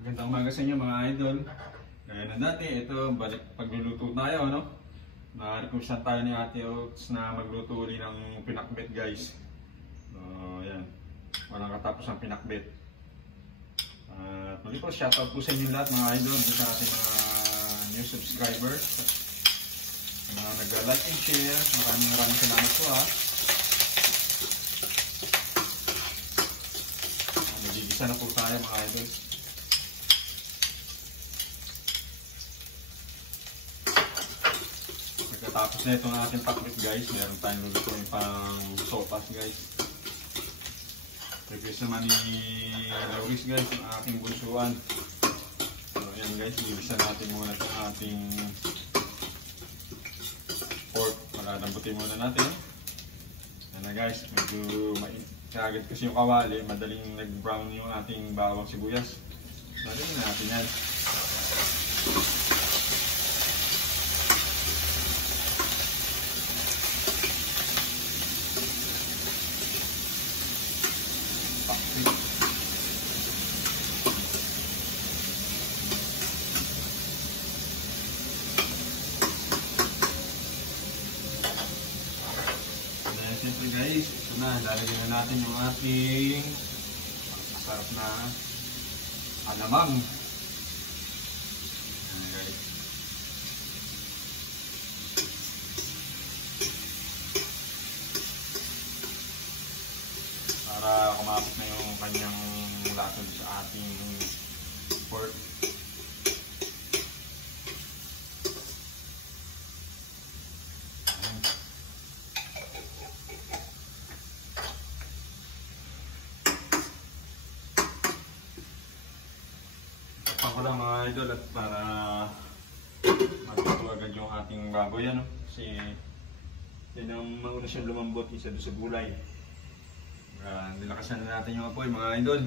Magandang umaga sa inyo mga idol. Gaya na dati, ito balik pagluluto tayo, no? Na-requestan tayo ni Ate Oaks na magluto uli ng pinakbet, guys. So, yan. Walang katapos ang pinakbet. Muli po, shoutout po sa inyo lahat mga idol, sa ating mga new subscribers. Sa mga nag-like and share, maraming salamat po ha. Nagigisa na po tayo mga idol. Tapos na itong ating pakbit, guys, meron tayong lulutuin pang sopas, guys. Request naman ni Lauris, guys, ang aking bunsuan. So yan, guys, ibisa natin muna itong ating pork. Malalambutin muna natin. Yan na, guys, medyo kagad kasi yung kawali, madaling nag-brown yung ating bawang sibuyas. Madaling natin yan. Siyempre guys, ito na, lalagyan na natin yung ating masarap na alamang. Ayan guys. Para kumapit na yung kanyang lasa sa ating pork. Ako lang mga idol at para magluto agad yung ating baboy, ano? Kasi yan ang mauna siyang lumambot isa doon sa gulay. Nilakasan na natin yung apoy mga idol.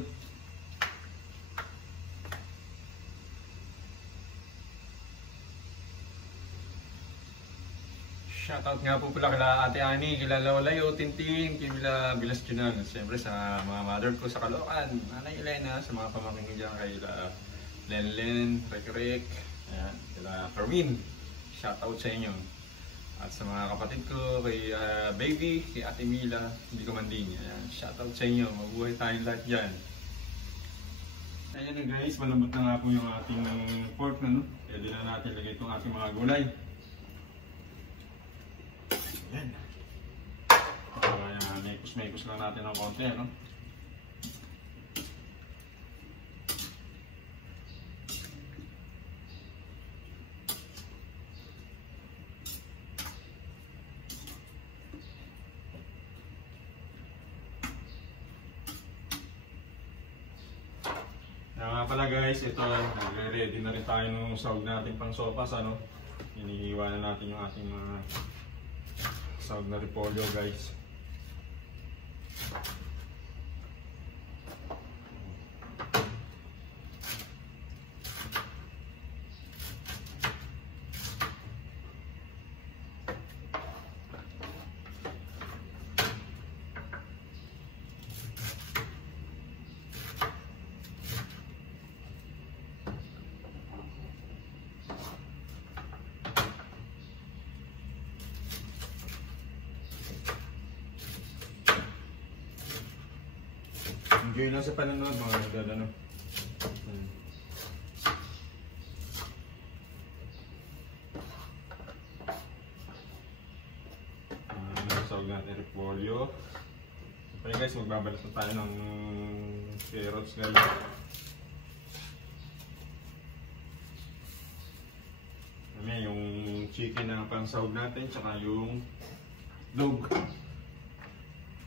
Shoutout nga po pala kila Ate Ani, kila Lawalayo, Tintin, kila Bilas Junan. At siyempre sa mga mother ko sa Caloocan, Nanay Elena, sa mga pamangkin ko dyan kay Lenlen, Rek, ayan, kila Carmin, shoutout sa inyo. At sa mga kapatid ko, kay Baby, kay Ate Mila, hindi ko man din, ayan, shoutout sa inyo, mabuhay tayong lahat dyan. Ayan na guys, malambot na nga po yung ating pork na, no? Pwede na natin lagay itong ating mga gulay. Ayan. Ayan, mekos lang natin ng konti, no? Nga pala guys, ito nagre-ready na rin tayo ng sahog natin pang sopas, ano? Inihiwa na natin yung ating mga sahog na repolyo guys. Enjoy lang sa panonood mga idol, ano? Sahog natin repolyo. Okay guys, magbabalat na tayo ng carrots guys. Yung chicken na pang sahog natin, tsaka yung dog.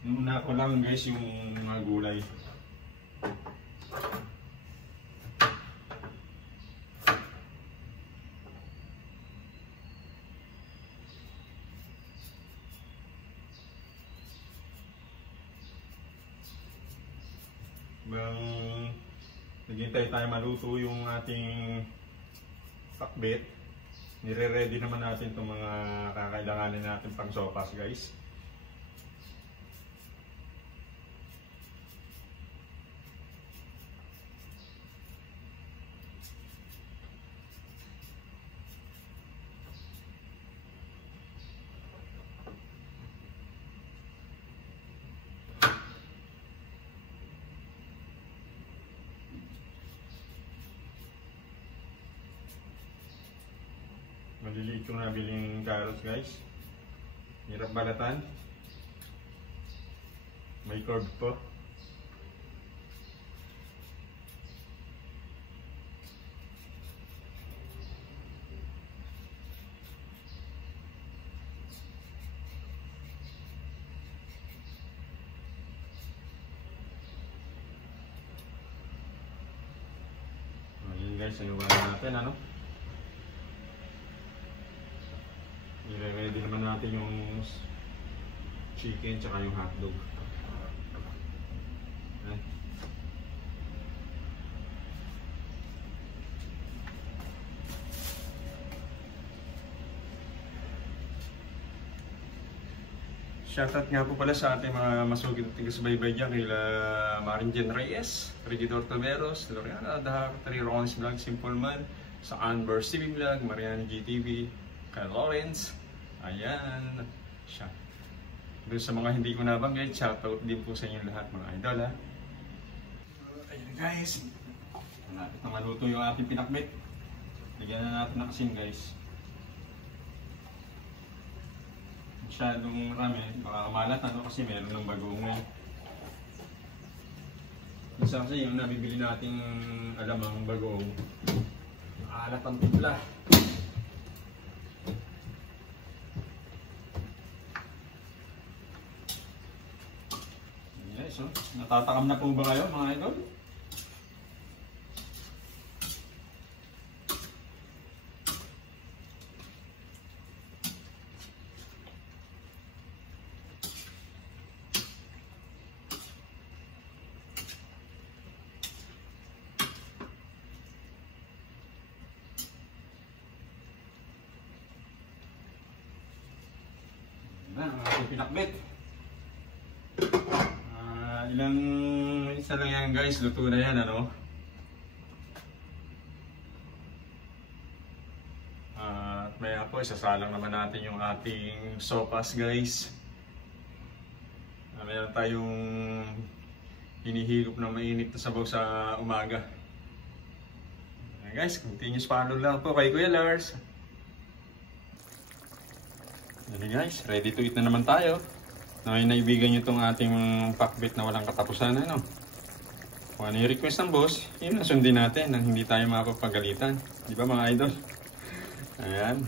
Una ko lang guys yung mga gulay. Naghintay tayo maluto yung ating pakbet. Nire-ready naman natin itong mga kakailanganin natin pang sopas guys. Maliliit yung nabiling carrots guys. Hirap balatan. May curve po. Ayan guys, ang iwanan natin ano. I-ready naman natin yung chicken tsaka yung hotdog. Ayan. Shoutout nga po pala sa ating mga masugid at taga-subaybay dyan kila Maring Jen Reyes, Regidor Taveros, Loriana Dahar, Tari Ronis Vlog, Simple Man, sa Anvers TV Vlog, Mariana GTV, kay Lawrence, ayan, siya. Doon sa mga hindi ko nabanggit, shoutout din po sa inyo lahat mga idol ha. Ayan guys, malapit na maluto yung ating pinakbit. Lagyan na natin ng asin guys. Masyadong marami, baka kamalat ano kasi meron ng bagong eh. Isa kasi yung nabibili nating alamang bagong maalat ang tubla. Yes, oh. Natatakam na po ba kayo mga idol? Ang ating pinakbit. Isa lang yan guys, luto na yan ano. At maya po, isasalang naman natin yung ating sopas guys. Meron tayong hinihigop ng mainit na sabaw sa umaga. Guys, continuous follow lang po kay Kuya Lars. Jadi guys, ready to eat na naman tayo. Naibigan nyo itong ating pakbit na walang katapusan. Ano? Kung ano yung request ng boss, yun na sundin natin nang hindi tayo mapapagalitan. Di ba mga idol? Ayan.